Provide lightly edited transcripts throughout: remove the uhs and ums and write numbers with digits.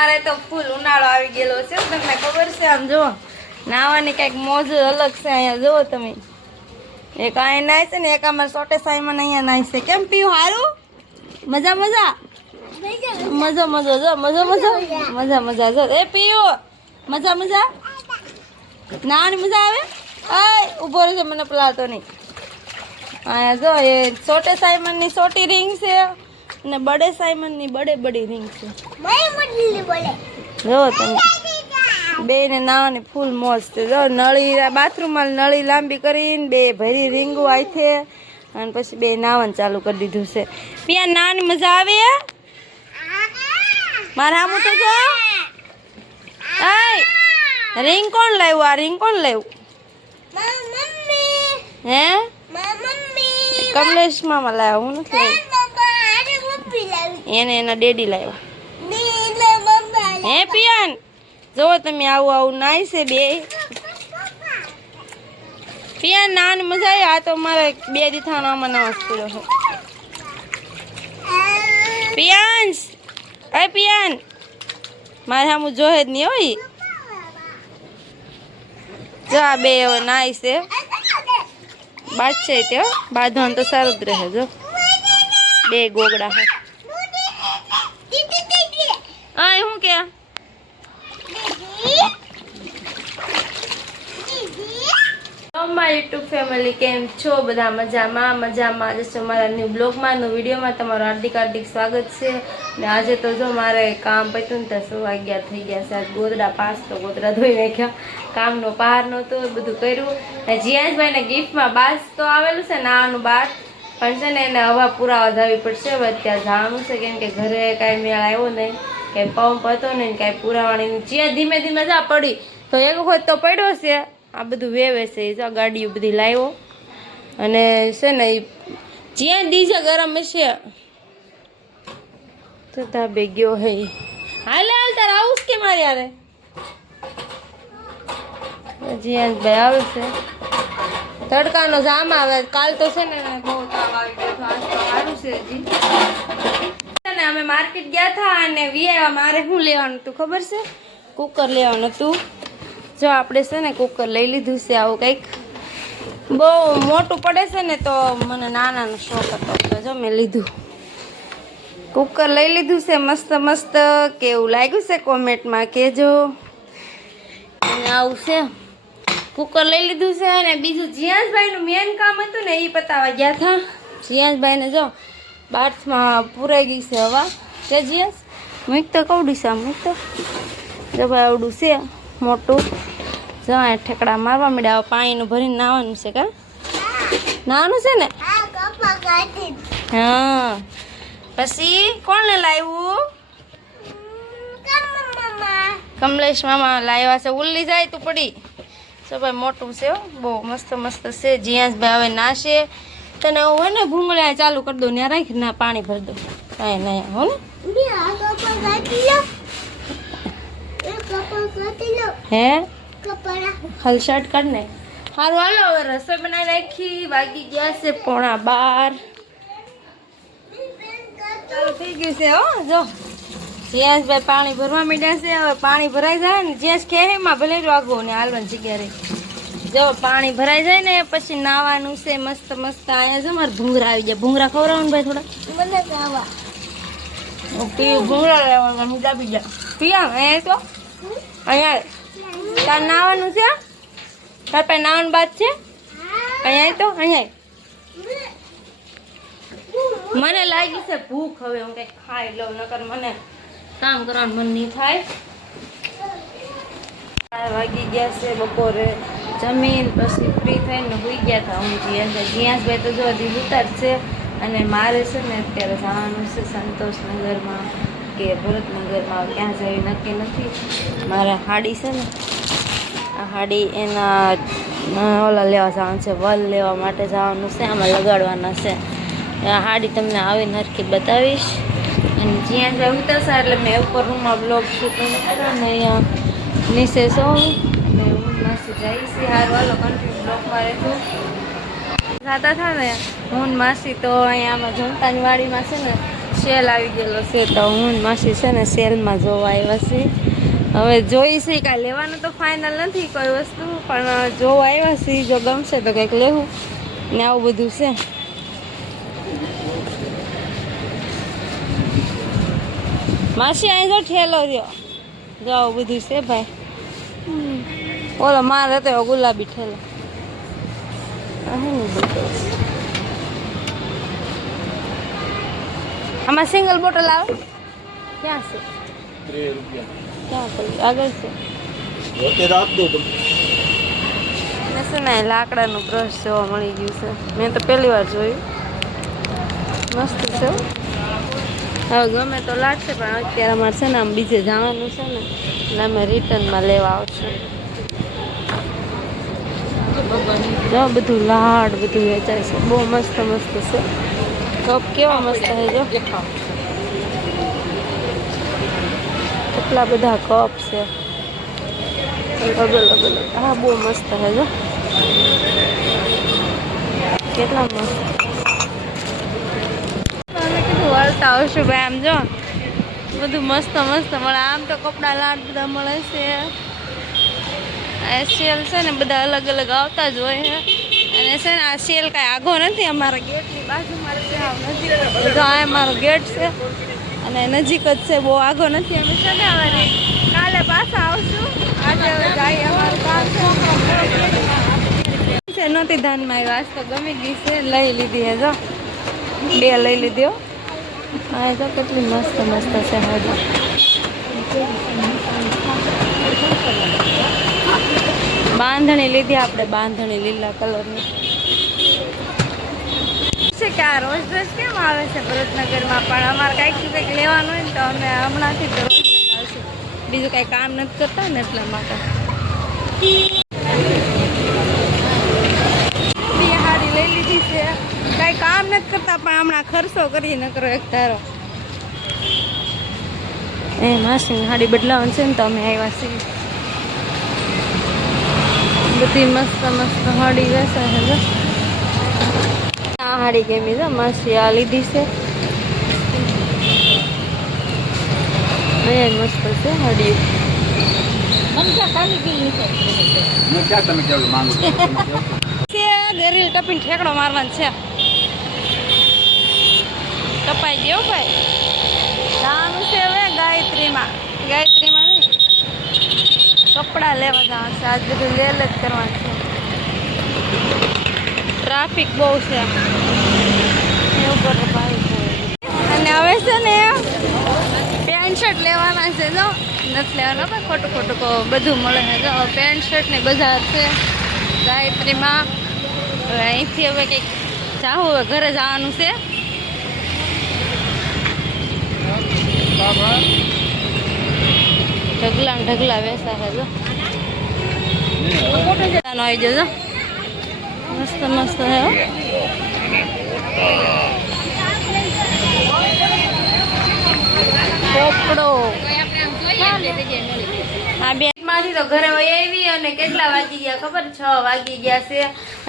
અમારે તો ફૂલ ઉનાળો આવી ગયેલો છે, તમને ખબર છે? આમ જુઓ નાવાની કંઈક મોજ અલગ છે. અહીંયા જુઓ તમે, એક અહીંયા નાય છે ને એક અમારે સોટે સાઈમાં અહીંયા નાય છે. કેમ પીવું હારું? મજા મજા મજા મજા જો મજા મજા મજા મજા જો એ પીવું મજા મજા નાવાની મજા આવે. આય ઊભો રહેશે, મને પલાતો નહીં. અહીંયા જો એ છોટે સાઈમનની છોટી રિંગ છે અને બડે સાઈમનની બડી રિંગ છે. જો તમે બે ને નાવાની ફૂલ મોજ છે. જો નળી બાથરૂમમાં નળી લાંબી કરીને બે ભરી રીંગું આવી છે અને પછી બે નાવાનું ચાલુ કરી દીધું છે. પિયા નાવાની મજા આવે મારા આમું તો જો. આય રિંગ કોણ લાવ્યું? આ રિંગ કોણ લાવ્યું? હે કમલેશ મામા લાવ્યા, હું નથી લાવ્યું. એને એના ડેડી લાવ્યા. હે પિયાન જોવો તમે આવું આવું નાય છે બે. પિયાન નાની મજા આવી. આ તો મારે 2 દીથાણામાં નવાસ કર્યો છે. પિયાંશ અરે પિયાન મારે આમ જોહે જ નહીં હોય. જો આ બે નાય છે બાદશે તે બાંધવાનું તો સારું જ રહે. જો બે ગોગડા હે. આ શું કે મારી યુટ્યુબ ફેમિલી કેમ છો? બધા મજામાં જશો. મારા ન્યૂ બ્લોગમાં ન્યૂ વિડીયોમાં તમારું હાર્દિક સ્વાગત છે. ને આજે તો જો મારે કામ પત્યું ને તો 11:15 થઈ ગયા છે. આજ ગોદડા 5 તો ગોદડા ધોઈ નાખ્યા. કામનો પાર નહોતો, બધું કર્યું. ને જીયાંશભાઈને ગિફ્ટમાં બાસ તો આવેલું છે નાવાનું બાર, પણ છે ને એને હવા પુરાવા જવી પડશે. હવે અત્યારે જવાનું છે કેમ કે ઘરે કાંઈ મેળ આવ્યો નહીં, કાંઈ પંપ હતો નહીં, કાંઈ પુરાવાની. જ્યાં ધીમે ધીમે જા પડી તો એક વખત તો પડ્યો છે. આ બધું વેવે છે એ ગાડીઓ બધી લાવ્યો અને છે ને એ જ્યાં દીજે ગરમ છે તો ધાબે ગયો હે. હાલે હાલ તાર આવું કે મારે યારે જ્યાં ભાઈ આવે છે. તડકાનો જામ આવે. કાલ તો છે ને બહુ તાવ આવી ગયો હતો, આજ તો સારું છે હજી. અમે માર્કેટ ગયા હતા અને વીઆઈવા. મારે શું લેવાનું હતું ખબર છે? કુકર લેવાનું હતું. જો આપણે છે ને કુકર લઈ લીધું છે. આવું કંઈક બહુ મોટું પડે છે ને તો મને નાનાનો શોખ હતો તો જો મેં લીધું. કુકર લઈ લીધું છે મસ્ત મસ્ત. કેવું લાગ્યું છે કોમેન્ટમાં કહેજો. આવું છે કુકર લઈ લીધું છે. અને બીજું જીયાંશભાઈનું મેન કામ હતું ને એ પતાવવા ગયા હતા. જીયાંશભાઈને જો બાથમાં પૂરાઈ ગઈ છે હવા. તે જીયાંશ મૂક તો કવડું છે મૂક તો જો ભાઈ આવડું છે મોટું. જો ઠેકડા મારવા મળ્યા. પાણીનું ભરીને નાવાનું છે. કા નાવાનું છે ને? હા. પછી કોને લાવ્યું? કમલેશ મામા લાવ્યા છે. ઉલ્લી જાય તું પડી. તો ભાઈ મોટું છે બહુ મસ્ત મસ્ત છે. જીયાંશભાઈ હવે નાશે. તને હું હોય ને ભૂંગળા ચાલુ કરી દઉં ત્યાં રાખી ના પાણી ભરી દઉં. કાંઈ નહીં હો ને હે હલ શર્ટ કર ને. સારું હાલો હવે રસોઈ બનાવી રાખી. વાગી ગયા છે 11:15. ચાલુ થઈ ગયું છે હો. જો જીયાંશભાઈ પાણી ભરવા માંડ્યા છે. હવે પાણી ભરાઈ જાય ને જ્યાં ખેરીમાં ભલે વાગવું ને હાલવાની જગ્યા રહી. જો પાણી ભરાઈ જાય ને પછી નાવાનું છે મસ્ત મસ્ત. અહીંયા જો મારે ભૂંગરા આવી ગયા. ભૂંગરા ખવડાવવાનું ભાઈ થોડા. મને ખાવા ભૂંગરા લેવા હું દાબી જા. પિયા અહીંયા તો અહીંયા તાર નાવાનું છે. તાર પાસે નાવાનું બાદ છે અહીંયા તો અહીંયા. મને લાગી છે ભૂખ. હવે હું કંઈક ખાઈ લઉં નકર મને કામ કરવાનું મન નહીં થાય. વાગી ગયા છે બપોરે. જમીન પછી ફ્રી થઈને હોઈ ગયા હતા. હું જીયાંશભાઈ તો જો હજી ઉતાર છે. અને મારે છે ને અત્યારે જવાનું છે સંતોષનગરમાં કે ભરતનગરમાં. ક્યાં જવી નક્કી નથી. મારે હાડી છે ને આ હાડી એના ઓલા લેવા જવાનું છે. વલ લેવા માટે જવાનું છે. આમાં લગાડવાના છે. આ હાડી તમને આવીને હરખી બતાવીશ. અને જ્યાં ઉતરશે એટલે મેં ઉપર રૂમમાં બ્લોગ શૂટિંગ કર્યો ને અહીંયા નીચે સૌ અને હું માસી જઈશ. સારું હાલો કન્ટિન્યુ બ્લોગમાં રહેતું. થતા થાય ને હું માસી તો અહીંયા આમાં જનતાની વાડીમાં છે ને સેલ આવી ગયેલો છે તો હું ને માસી છે ને સેલમાં જોવા આવ્યા છીએ. હવે જોઈ છે કાંઈ લેવાનું તો ફાઇનલ નથી કોઈ વસ્તુ, પણ જોવા આવ્યા છીએ. જો ગમશે તો કંઈક લેવું ને આવું બધું છે. માસી અહીં જો ઠેલો રહ્યો, જો આવું બધું છે ભાઈ. ઓલો મારે હતો ગુલાબી ઠેલો. આમાં સિંગલ બોટલ આવે ક્યાં છે? 30 રૂપિયા ક્યાં પડી આગળ છે? અત્યારે આપ દો તમે. ને છે ને લાકડાનું બ્રશ જોવા મળી ગયું છે. મેં તો પહેલી વાર જોયું. મસ્ત છે. હવે ગમે તો લાગશે, પણ અત્યારે અમારે છે ને આમ બીજે જવાનું છે ને એટલે અમે રિટર્નમાં લેવા આવશું. જો બધું લાડ બધું વેચાય છે, બહુ મસ્ત મસ્ત છે. કપ કેવા મસ્ત છે, જો કેટલા બધા કપ છે અલગ અલગ. હા બહુ મસ્ત છે, જો કેટલા મસ્ત. અમે કીધું વળતા આવશું ભાઈ. આમ જો બધું મસ્ત મસ્ત મળે. આમ તો કપડા લાડ બધા મળે છે. આ સેલ છે ને બધા અલગ અલગ આવતા જ હોય છે. અને છે ને આ સેલ કાંઈ આગો નથી, અમારા ગેટની બાજુમાં નથી. તો આ અમારો ગેટ છે અને નજીક જ છે, બહુ આગો નથી. અમે છે ને હવે કાલે પાછા આવશું. આજે જાય અમારું કામ છે. નહોતી ધાનમાં આવ્યા, આજ તો ગમી ગઈ છે, લઈ લીધી હે. જો 2 લઈ લીધી. હા તો કેટલી મસ્ત મસ્ત છે. હજુ બાંધણી લીધી આપણે, બાંધણી લીલા કલરની છે. કે આ રોજ ડ્રેસ કેમ આવે છે ભરતનગરમાં, પણ અમારે કંઈક લેવાનું હોય ને તો અમે હમણાંથી તો રોજ આવશું. બીજું કાંઈ કામ નથી કરતા ને એટલા માટે. 2 હાડી લઈ લીધી છે. કાંઈ કામ નથી કરતા પણ હમણાં ખર્ચો કરી ન કરો એક ધારો. એ માસીની હાડી બદલાવાની છે ને તો અમે આવ્યા છીએ. બધી મસ્ત મસ્ત હાડી વેચે છે. આ હાડી ગમી છે, માસી આ લીધી છે. મસ્ત છે હાડી. ગરીલ ટપીને ઠેકડો મારવાનો છે. કપાઈ ગયો ભાઈ. જવાનું છે હવે ગાયત્રીમાં. ગાયત્રીમાં નહીં, કપડા લેવા જવાનું છે. આજ બધું લે જ કરવાનું છે. ટ્રાફિક બહુ છે એવું કરે ભાઈ. અને હવે છે ને પેન્ટ શર્ટ લેવાના છે. જો નથી લેવાના ભાઈ, ખોટું ખોટું બધું મળે છે. જો પેન્ટ શર્ટ ને બજાર છે ગાયત્રીમાં. હવે અહીંથી હવે કંઈક જાવું, હવે ઘરે જવાનું છે. ઢગલા ને ઢગલા વેસા છે. જો આવી જજો, મસ્ત મસ્ત છે. પોપડો આ બેમાંથી તો ઘરે વહી આવી. અને કેટલા વાગી ગયા ખબર? 6 વાગી ગયા છે.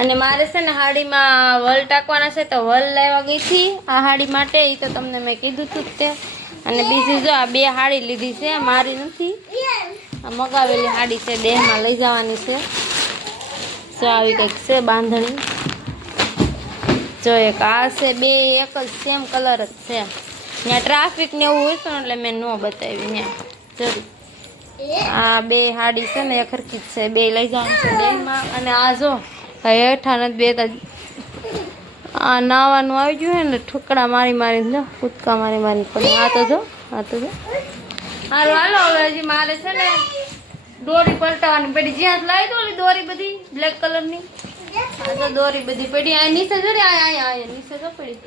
અને મારે છે ને હાડીમાં વલ ટાંકવાના છે તો વલ લેવા ગઈ હતી આ હાડી માટે. એ તો તમને મેં કીધું હતું જ તે. અને બીજી જો આ 2 હાડી લીધી છે, મારી નથી, આ મગાવેલી હાડી છે. દેહમાં લઈ જવાની છે. જો આવી કંઈક છે બાંધણી. જો એક આ છે, 2 એક જ સેમ કલર જ છે. ત્યાં ટ્રાફિક ને એવું હોય છે એટલે મેં ન બતાવી ત્યાં જરૂર. આ 2 હાડી છે ને એક હરખી જ છે. 2 લઈ જવાનું છે દેહમાં. અને આ જો હેઠા નથી બેતા. આ નાવાનું આવી ગયું હે ને, ઠુકડા મારી મારી જો કૂદકા મારી મારી પડે. આ તો જો, આ તો જો. હારું હાલો હવે હજી મારે છે ને દોરી પલટાવાની પડી. જ્યાં લાવી દો દોરી બધી બ્લેક કલરની. આ તો દોરી બધી પડી. આ નીચે જો રે, આ નીચે જો પડી.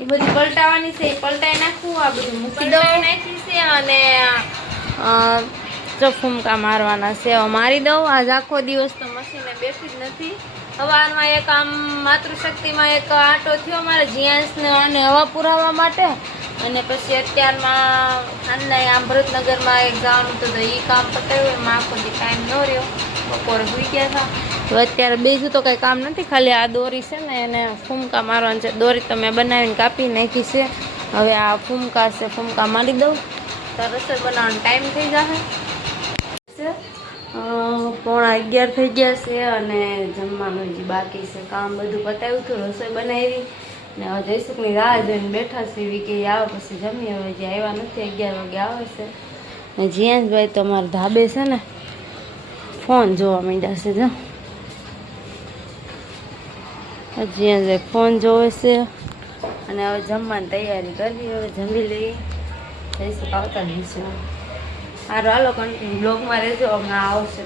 એ બધી પલટાવાની છે. એ પલટાઈ નાખવું. આ બધું મૂકી દઉં નાખી છે. અને જો ફૂમકા મારવાના છે, મારી દઉં. આજ આખો દિવસ તો મશીને બેસી જ નથી. સવારમાં એક આમ માતૃશક્તિમાં એક આટો થયો મારે જીયાંસને અને હવા પુરાવા માટે. અને પછી અત્યારમાં આંદાય આમ ભરતનગરમાં એક જવાનું હતું તો એ કામ પતાવ્યું. એમાં આખો દી ટાઈમ ન રહ્યો, બપોરે ભૂઈ ગયા હતા. તો અત્યારે બીજું તો કંઈ કામ નથી, ખાલી આ દોરી છે ને એને ફૂમકા મારવાનું છે. દોરી તો મેં બનાવીને કાપી નાખી છે. હવે આ ફૂમકા છે, ફૂમકા મારી દઉં તો રસોઈ બનાવવાનો ટાઈમ થઈ જશે. 11:15 થઈ ગયા છે અને જમવાનું હજી બાકી છે. કામ બધું પતાવ્યું હતું, રસોઈ બનાવી ને હવે જયસુખની રાહ જોઈને બેઠા છે. એવી કે આવે પછી જમીએ. હવે જે આવ્યા નથી, 11 વાગે આવે છે. ને જીયાંશભાઈ તો અમારા ધાબે છે ને ફોન જોવા માંડ્યા છે. જો જીયાંશભાઈ ફોન જોવે છે અને હવે જમવાની તૈયારી કરવી. હવે જમી લઈએ, જયસુખ આવતા દઈશું. હાલો કન્ટિન્યુ બ્લોગમાં રહેજો, હમણાં આવશે.